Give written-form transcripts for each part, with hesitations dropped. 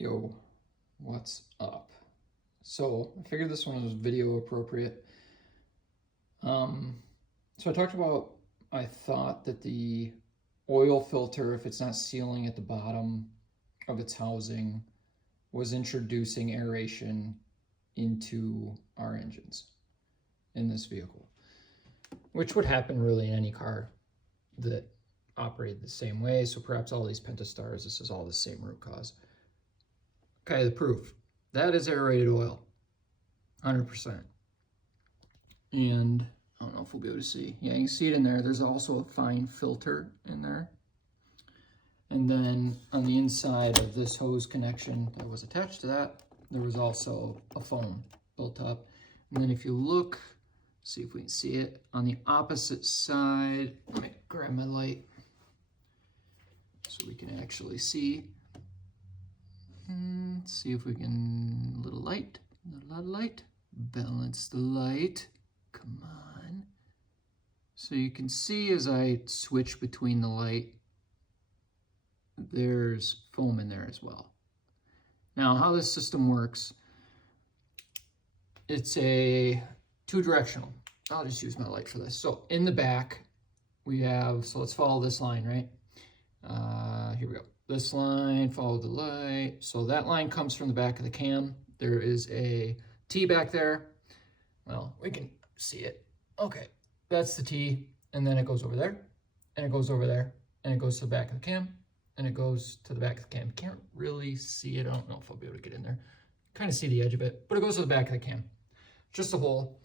Yo, what's up? So I figured this one was video appropriate. So I talked about, I thought that the oil filter, if it's not sealing at the bottom of its housing, was introducing aeration into our engines in this vehicle, which would happen really in any car that operated the same way. So perhaps all these Pentastars, this is all the same root cause. Okay, the proof. That is aerated oil, 100%. And I don't know if we'll be able to see. Yeah, you can see it in there. There's also a fine filter in there. And then on the inside of this hose connection that was attached to that, there was also a foam built up. And then if you look, see if we can see it, on the opposite side, let me grab my light so we can actually see. Let's see if we can, a little light, not a lot of light, balance the light, come on. So you can see as I switch between the light, there's foam in there as well. Now how this system works, it's a two-directional. I'll just use my light for this. So in the back, we have, so let's follow this line, right? Here we go. This line, follow the light. So that line comes from the back of the cam. There is a T back there. Well, we can see it. Okay, that's the T. And then it goes over there, and it goes over there, and it goes to the back of the cam, and it goes to the back of the cam. Can't really see it. I don't know if I'll be able to get in there. Kind of see the edge of it, but it goes to the back of the cam. Just a hole.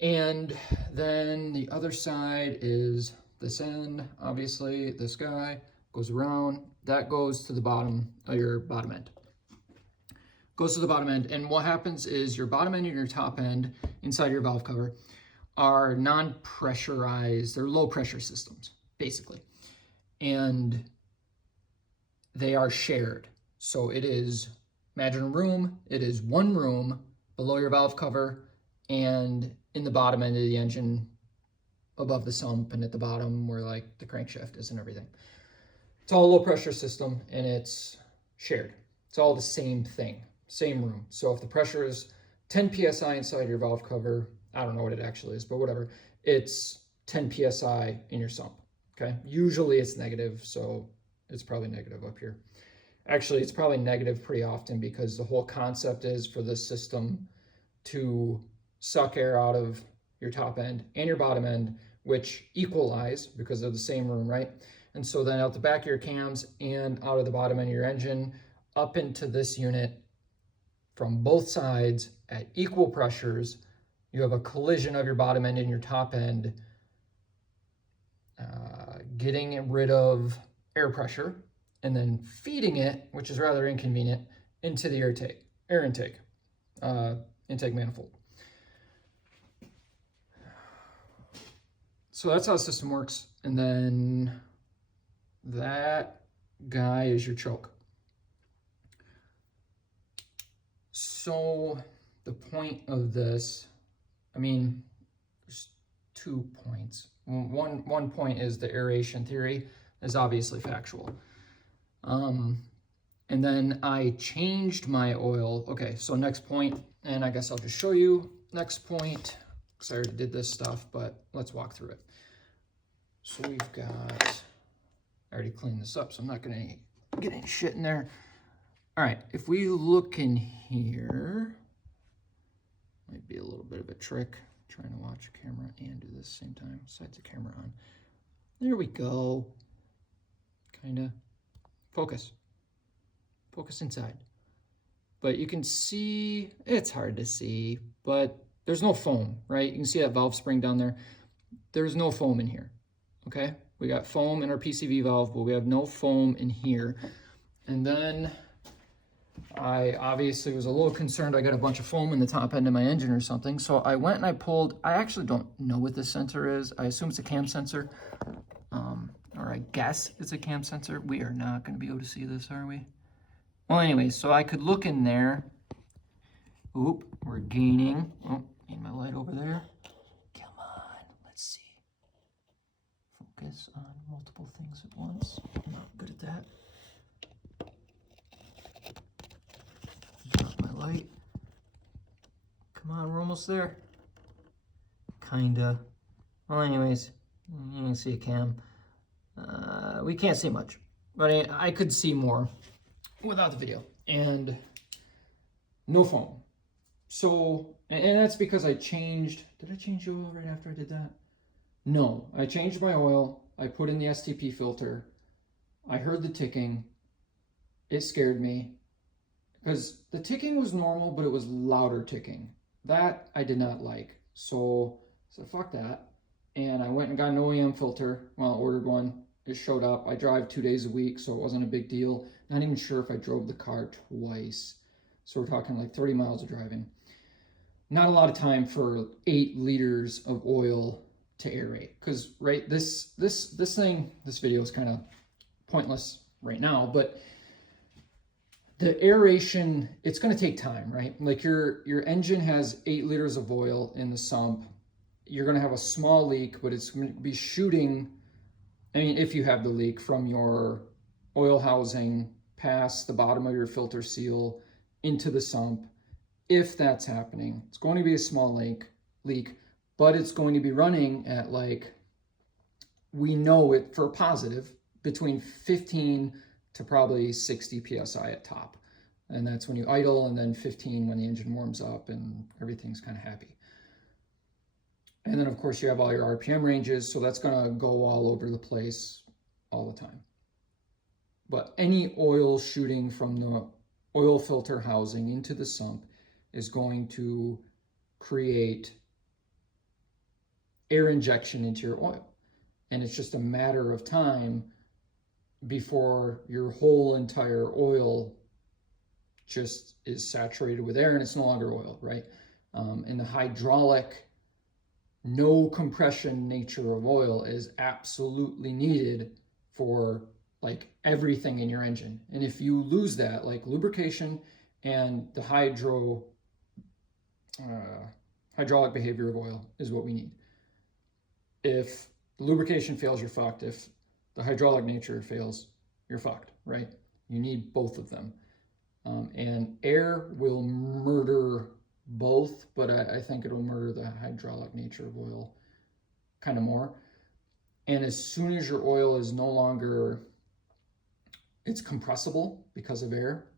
And then the other side is this end, obviously, this guy goes around, that goes to the bottom of your bottom end. Goes to the bottom end, and what happens is your bottom end and your top end inside your valve cover are non-pressurized, they're low pressure systems, basically. And they are shared. So it is, imagine a room, it is one room below your valve cover and in the bottom end of the engine above the sump and at the bottom where like the crankshaft is and everything. It's all a low pressure system and it's shared. It's all the same thing, same room. So if the pressure is 10 PSI inside your valve cover, I don't know what it actually is, but whatever, it's 10 PSI in your sump, okay? Usually it's negative, so it's probably negative up here. Actually, it's probably negative pretty often because the whole concept is for this system to suck air out of your top end and your bottom end, which equalize because they're the same room, right? And so then out the back of your cams and out of the bottom end of your engine, up into this unit from both sides at equal pressures, you have a collision of your bottom end and your top end, getting rid of air pressure and then feeding it, which is rather inconvenient, into the air intake manifold. So that's how the system works. And then that guy is your choke. So the point of this, I mean, there's 2 points. One point is the aeration theory is obviously factual. And then I changed my oil. Okay, so next point, and I guess I'll just show you next point, because I already did this stuff, but let's walk through it. So we've got, I already cleaned this up, so I'm not gonna get any shit in there. All right, if we look in here, might be a little bit of a trick, trying to watch a camera and do this at the same time, besides the camera on. There we go. Kinda. Focus. Focus inside. But you can see, it's hard to see, but there's no foam, right? You can see that valve spring down there. There's no foam in here, okay? We got foam in our PCV valve, but we have no foam in here. And then I obviously was a little concerned I got a bunch of foam in the top end of my engine or something. So I went and I pulled, I actually don't know what this sensor is. I assume it's a cam sensor, or I guess it's a cam sensor. We are not gonna be able to see this, are we? Well, anyways, so I could look in there. Oop, we're gaining. Oh, need my light over there. Come on, let's see. Focus on multiple things at once. I'm not good at that. light. Come on, we're almost there. Kinda. Well, anyways, you can see a cam. We can't see much, but I could see more without the video. And no foam. So, and that's because I changed, did I change the oil right after I did that? No, I changed my oil. I put in the STP filter. I heard the ticking. It scared me because the ticking was normal, but it was louder ticking. That I did not like. So fuck that. And I went and got an OEM filter. Well, I ordered one. It showed up. I drive 2 days a week, so it wasn't a big deal. Not even sure if I drove the car twice. So we're talking like 30 miles of driving. Not a lot of time for 8 liters of oil to aerate. Because, right, this video is kind of pointless right now, but the aeration, it's going to take time, right? Like your engine has 8 liters of oil in the sump. You're going to have a small leak, but it's going to be shooting, I mean, if you have the leak, from your oil housing past the bottom of your filter seal into the sump. If that's happening, it's going to be a small leak, but it's going to be running at, like, we know it for positive, between 15 to probably 60 PSI at top. And that's when you idle, and then 15 when the engine warms up and everything's kind of happy. And then, of course, you have all your RPM ranges, so that's going to go all over the place all the time. But any oil shooting from the oil filter housing into the sump is going to create air injection into your oil. And it's just a matter of time before your whole entire oil just is saturated with air and it's no longer oil, right? And the hydraulic, no compression nature of oil is absolutely needed for, like, everything in your engine. And if you lose that, like lubrication and the hydraulic behavior of oil is what we need. If the lubrication fails, you're fucked. If the hydraulic nature fails, you're fucked, right? You need both of them. And air will murder both, but I think it'll murder the hydraulic nature of oil kind of more. And as soon as your oil is no longer, it's compressible because of air,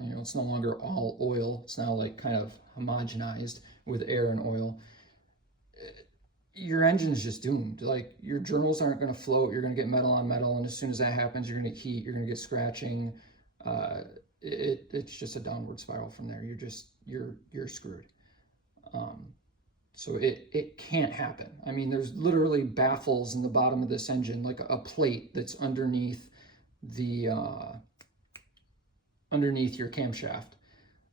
you know, it's no longer all oil, it's now like kind of homogenized with air and oil, your engine is just doomed. Like, your journals aren't going to float, you're going to get metal on metal, and as soon as that happens, you're going to get heat, you're going to get scratching. It's just a downward spiral from there. You're screwed. So it can't happen. I mean, there's literally baffles in the bottom of this engine, like a plate that's underneath the underneath your camshaft,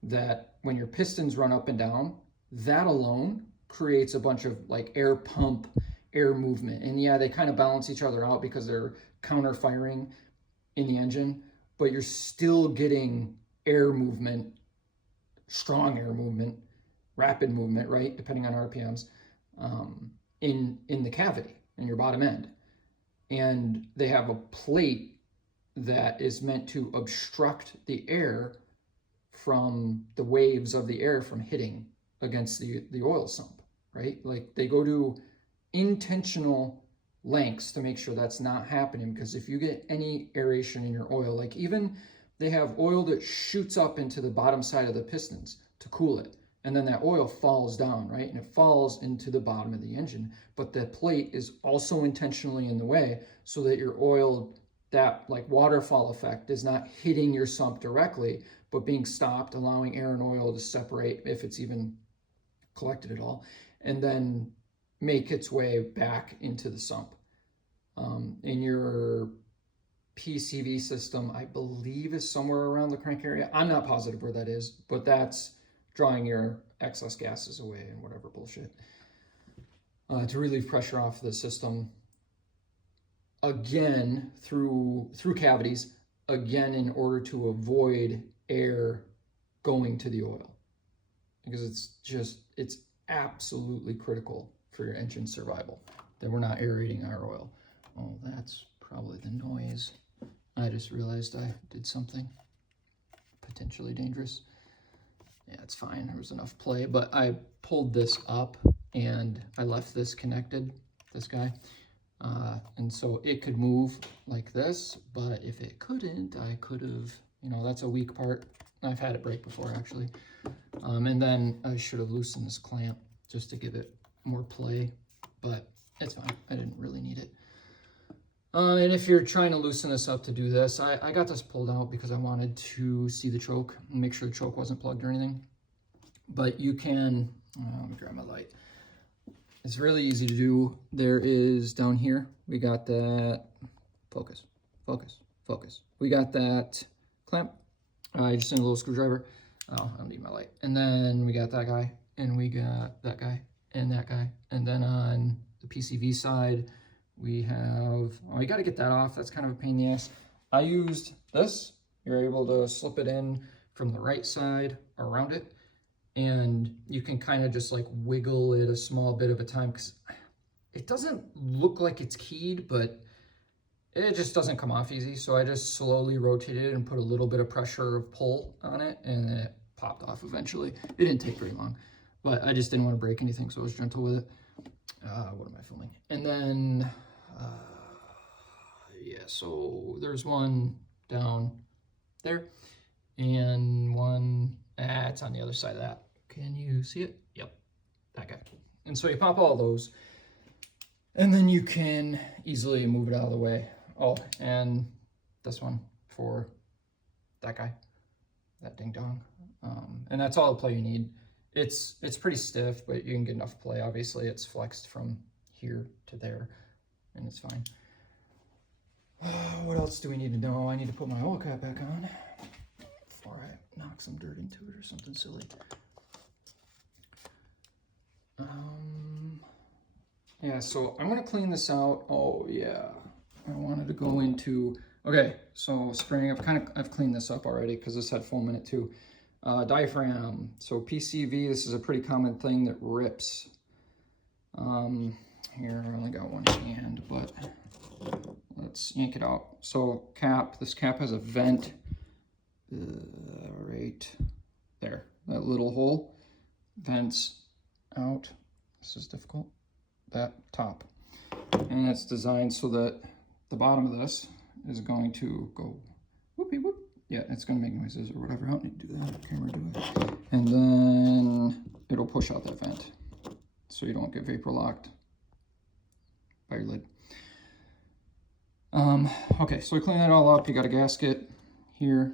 that when your pistons run up and down, that alone creates a bunch of, like, air pump, air movement. And yeah, they kind of balance each other out because they're counter firing in the engine, but you're still getting air movement, strong air movement, rapid movement, right, depending on RPMs, in the cavity, in your bottom end. And they have a plate that is meant to obstruct the air from the waves of the air from hitting against the oil sump, right? Like, they go to intentional lengths to make sure that's not happening, because if you get any aeration in your oil, like, even they have oil that shoots up into the bottom side of the pistons to cool it, and then that oil falls down, right? And it falls into the bottom of the engine, but the plate is also intentionally in the way so that your oil, that, like, waterfall effect, is not hitting your sump directly, but being stopped, allowing air and oil to separate, if it's even collected at all, and then make its way back into the sump. In your PCV system, I believe, is somewhere around the crank area. I'm not positive where that is, but that's drawing your excess gases away and whatever bullshit, to relieve pressure off the system, again, through cavities, again, in order to avoid air going to the oil, because it's absolutely critical for your engine survival that we're not aerating our oil. Oh, that's probably the noise. I just realized I did something potentially dangerous. Yeah, it's fine. There was enough play, but I pulled this up and I left this connected, this guy. And so it could move like this, but if it couldn't, I could have, you know, that's a weak part. I've had it break before, actually. And then I should have loosened this clamp just to give it more play, but it's fine. I didn't really need it. And if you're trying to loosen this up to do this, I got this pulled out because I wanted to see the choke and make sure the choke wasn't plugged or anything. But you can, let me grab my light. It's really easy to do. There is down here, we got that, focus, focus, focus. We got that clamp. I just need a little screwdriver. Oh, I don't need my light. And then we got that guy, and we got that guy, and that guy. And then on the PCV side, we have, oh, you got to get that off. That's kind of a pain in the ass. I used this. You're able to slip it in from the right side around it. And you can kind of just like wiggle it a small bit of a time because it doesn't look like it's keyed, but it just doesn't come off easy. So I just slowly rotated it and put a little bit of pressure of pull on it, and it popped off eventually. It didn't take very long, but I just didn't want to break anything, so I was gentle with it. What am I filming? And then, yeah, so there's one down there and one, it's on the other side of that. Can you see it? Yep, that guy. And so you pop all those, and then you can easily move it out of the way. Oh, and this one for that guy, that ding dong. And that's all the play you need. It's pretty stiff, but you can get enough play. Obviously, it's flexed from here to there, and it's fine. What else do we need to know? I need to put my oil cap back on before I knock some dirt into it or something silly. Yeah, so I'm gonna clean this out. Oh yeah, I wanted to go into, okay, so spring, I've cleaned this up already because this had foam in it too. Diaphragm, so PCV, this is a pretty common thing that rips. Here, I only got one hand, but let's yank it out. So cap, this cap has a vent right there. That little hole vents out. This is difficult. That top. And it's designed so that the bottom of this is going to go whoopie whoop. Yeah, it's going to make noises or whatever. I don't need to do that. Camera do it. And then it'll push out that vent so you don't get vapor locked by your lid. Okay, so we clean that all up. You got a gasket here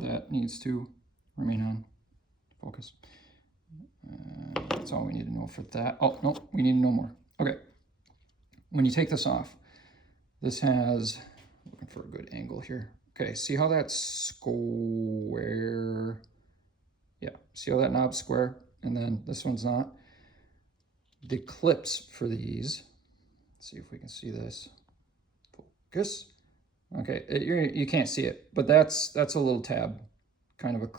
that needs to remain on. Focus. That's all we need to know for that. Oh, no, we need to know more. Okay, when you take this off, this has, looking for a good angle here. Okay, see how that's square? Yeah, see how that knob's square and then this one's not? The clips for these, let's see if we can see this. Focus. Okay, you can't see it, but that's a little tab, kind of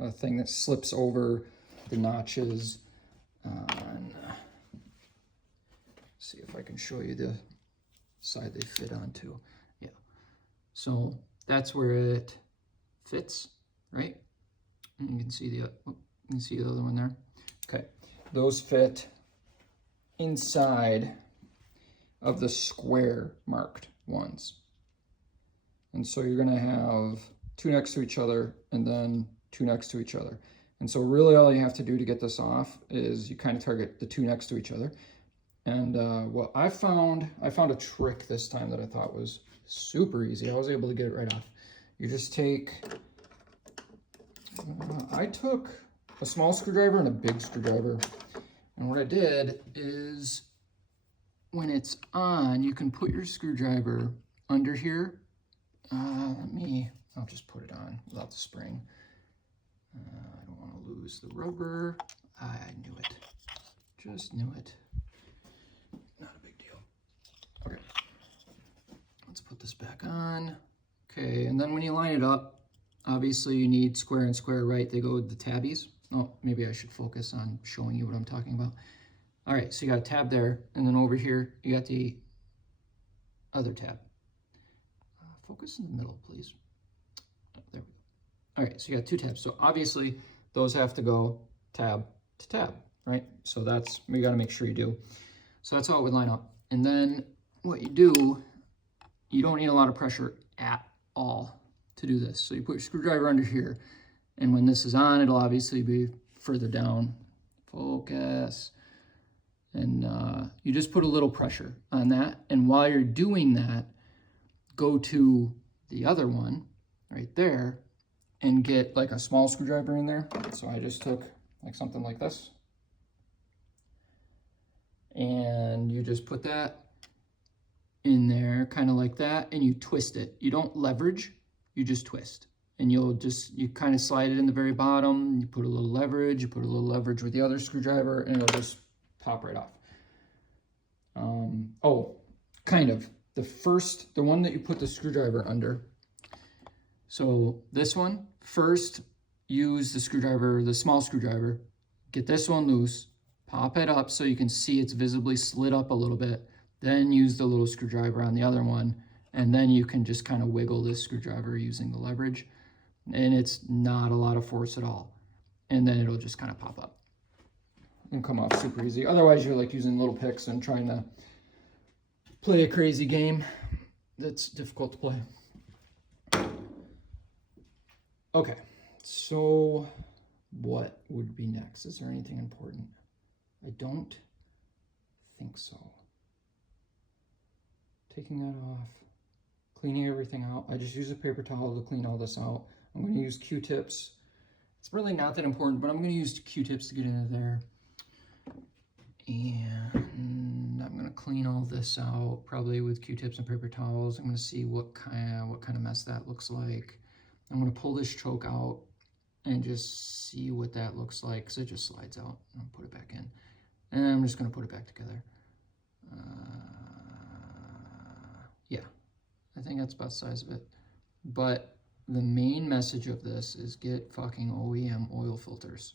a thing that slips over the notches. See if I can show you the side they fit onto. Yeah, so that's where it fits, right? And you can see the other one there. Okay, those fit inside of the square marked ones. And so you're gonna have two next to each other and then two next to each other. And so really all you have to do to get this off is you kind of target the two next to each other. And what I found a trick this time that I thought was super easy. I was able to get it right off. You just take, I took a small screwdriver and a big screwdriver. And what I did is when it's on, you can put your screwdriver under here. I'll just put it on without the spring. I don't want to lose the rubber. I knew it. Just knew it. Not a big deal. Okay. Let's put this back on. Okay, and then when you line it up, obviously you need square and square, right? They go with the tabbies. Oh, maybe I should focus on showing you what I'm talking about. All right, so you got a tab there, and then over here, you got the other tab. Focus in the middle, please. Oh, there we go. All right, so you got two tabs. So obviously those have to go tab to tab, right? So that's, we got to make sure you do. So that's how it would line up. And then what you do, you don't need a lot of pressure at all to do this. So you put your screwdriver under here, and when this is on, it'll obviously be further down. Focus. And you just put a little pressure on that. And while you're doing that, go to the other one right there and get like a small screwdriver in there. So I just took like something like this. And you just put that in there, kind of like that, and you twist it. You don't leverage, you just twist. And you kind of slide it in the very bottom, you put a little leverage, you put a little leverage with the other screwdriver, and it'll just pop right off. Oh, kind of. The one that you put the screwdriver under. So this one, first use the screwdriver, the small screwdriver, get this one loose, pop it up so you can see it's visibly slid up a little bit, then use the little screwdriver on the other one, and then you can just kind of wiggle this screwdriver using the leverage, and it's not a lot of force at all, and then it'll just kind of pop up and come off super easy. Otherwise, you're like using little picks and trying to play a crazy game that's difficult to play. Okay, so what would be next? Is there anything important? I don't think so. Taking that off, cleaning everything out. I just use a paper towel to clean all this out. I'm going to use Q-tips. It's really not that important, but I'm going to use Q-tips to get into there. And I'm going to clean all this out, probably with Q-tips and paper towels. I'm going to see what kind of mess that looks like. I'm going to pull this choke out and just see what that looks like, because it just slides out. I'll put it back in. And I'm just going to put it back together. Yeah, I think that's about the size of it. But the main message of this is get fucking OEM oil filters.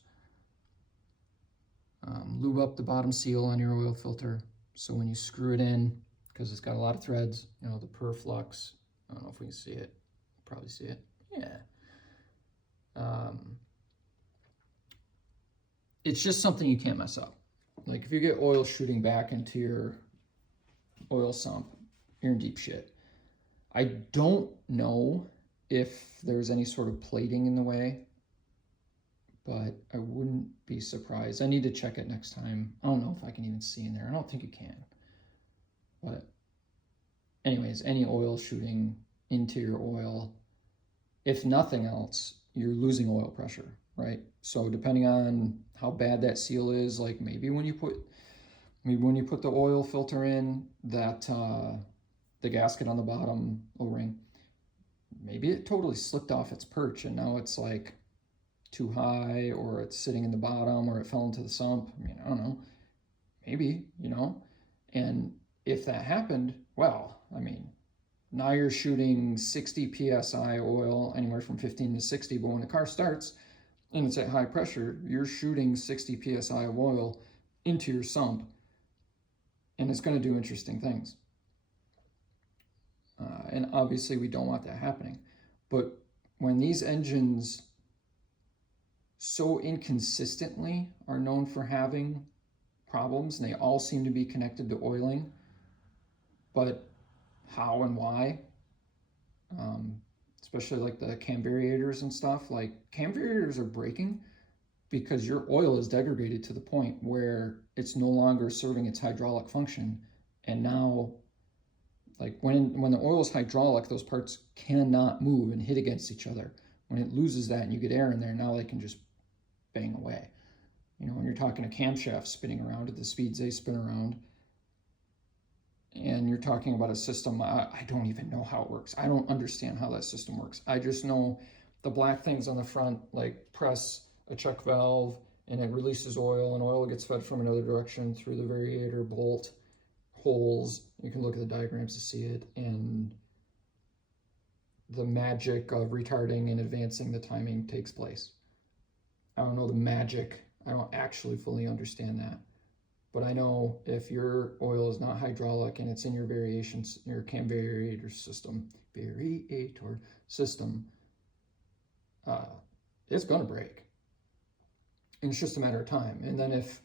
Lube up the bottom seal on your oil filter, so when you screw it in, because it's got a lot of threads, you know, the Perflux, I don't know if we can see it, probably see it, yeah. It's just something you can't mess up. Like if you get oil shooting back into your oil sump, you're in deep shit. I don't know if there's any sort of plating in the way, but I wouldn't be surprised. I need to check it next time. I don't know if I can even see in there. I don't think you can. But anyways, any oil shooting into your oil, if nothing else, you're losing oil pressure, right? So depending on how bad that seal is, like maybe when you put the oil filter in, that the gasket on the bottom O-ring, maybe it totally slipped off its perch and now it's like too high, or it's sitting in the bottom, or it fell into the sump. I mean, I don't know. Maybe, you know. And if that happened, well, I mean, now you're shooting 60 psi oil, anywhere from 15 to 60, but when the car starts and it's at high pressure, you're shooting 60 psi of oil into your sump, and it's going to do interesting things. And obviously we don't want that happening. But when these engines so inconsistently are known for having problems, and they all seem to be connected to oiling, but how and why, especially like the cam variators and stuff, like cam variators are breaking because your oil is degraded to the point where it's no longer serving its hydraulic function. And now, like when the oil is hydraulic, those parts cannot move and hit against each other. When it loses that and you get air in there, now they can just bang away. You know, when you're talking a camshaft spinning around at the speeds they spin around, and you're talking about a system, I don't even know how it works. I don't understand how that system works. I just know the black things on the front, like press a check valve and it releases oil, and oil gets fed from another direction through the variator bolt holes. You can look at the diagrams to see it, and the magic of retarding and advancing the timing takes place. I don't know the magic. I don't actually fully understand that. But I know if your oil is not hydraulic and it's in your your cam variator system, it's going to break. And it's just a matter of time. And then if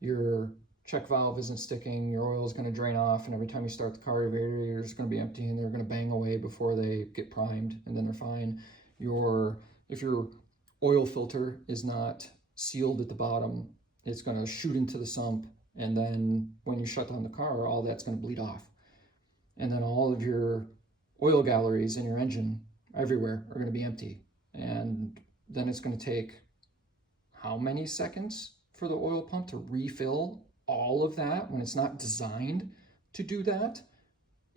your check valve isn't sticking, your oil is going to drain off, and every time you start the car, your radiator is going to be empty, and they're going to bang away before they get primed, and then they're fine. If your oil filter is not sealed at the bottom, it's going to shoot into the sump, and then when you shut down the car, all that's going to bleed off. And then all of your oil galleries in your engine everywhere are going to be empty. And then it's going to take how many seconds for the oil pump to refill all of that when it's not designed to do that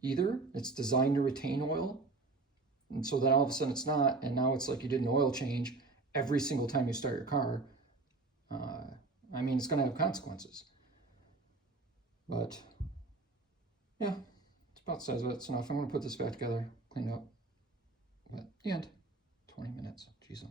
either. It's designed to retain oil. And so then all of a sudden it's not, and now it's like you did an oil change every single time you start your car. I mean, it's going to have consequences. But yeah, it's about the size of it. It's enough. I'm going to put this back together, clean it up. But the end, 20 minutes. Jeez.